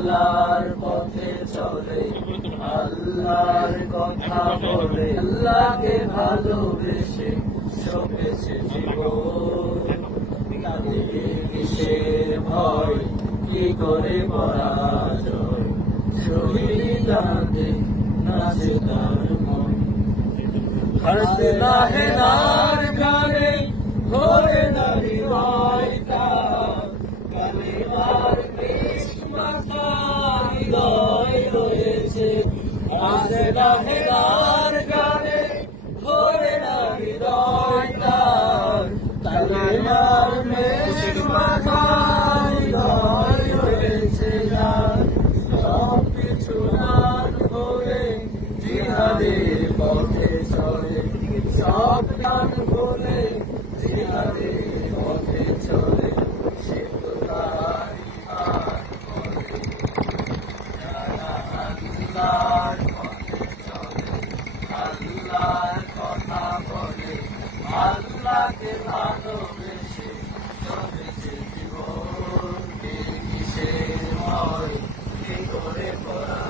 আল্লাহর পথে চলে, আল্লাহর কথা বলে, আল্লাহকে ভালোবেসে সপেছে জীবন। তাদের কিসের ভয়, কি করে পরাজয়? শহীদাতে নাচে তার মন। হরসে নাহে নার হৃদয় হরসে নাহে নার গানে ভোরে নারী ওইটা কালিমার বিষ মাথা হৃদয় রয়েছে যার সব কিছু মান ভরে জিহাদের পথে চলে সব গান ভরে জিহাদের পথে চলে সে তো তারই আর করে। যারা আল্লাহর পথে চলে, আল্লাহর কথা বলে আল্লাহকে ভালোবেসে চলেছে জীবন কিসের ভয় কি করে পড়া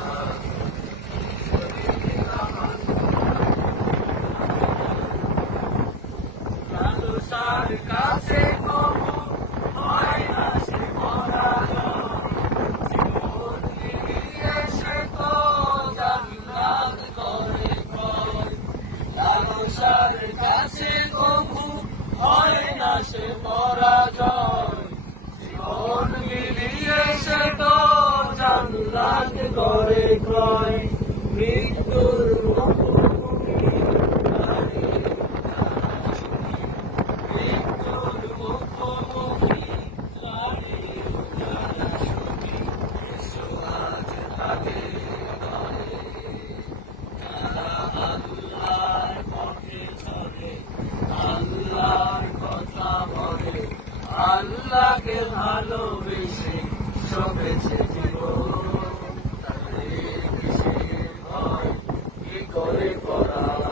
মানুষার কাছে কবু হয় না সে পরাজয়। জীবন নিয়ে সে তো জান্নাত করে ভয়। মানুষার কাছে কবু হয় না সে পরাজয়। মিলিয়ে সে তো জান্নাত করে ক্রয় তোমাকে ভালোবেসে সপেছে জীবন। তাদের কিসের ভয়? কি করে পড়া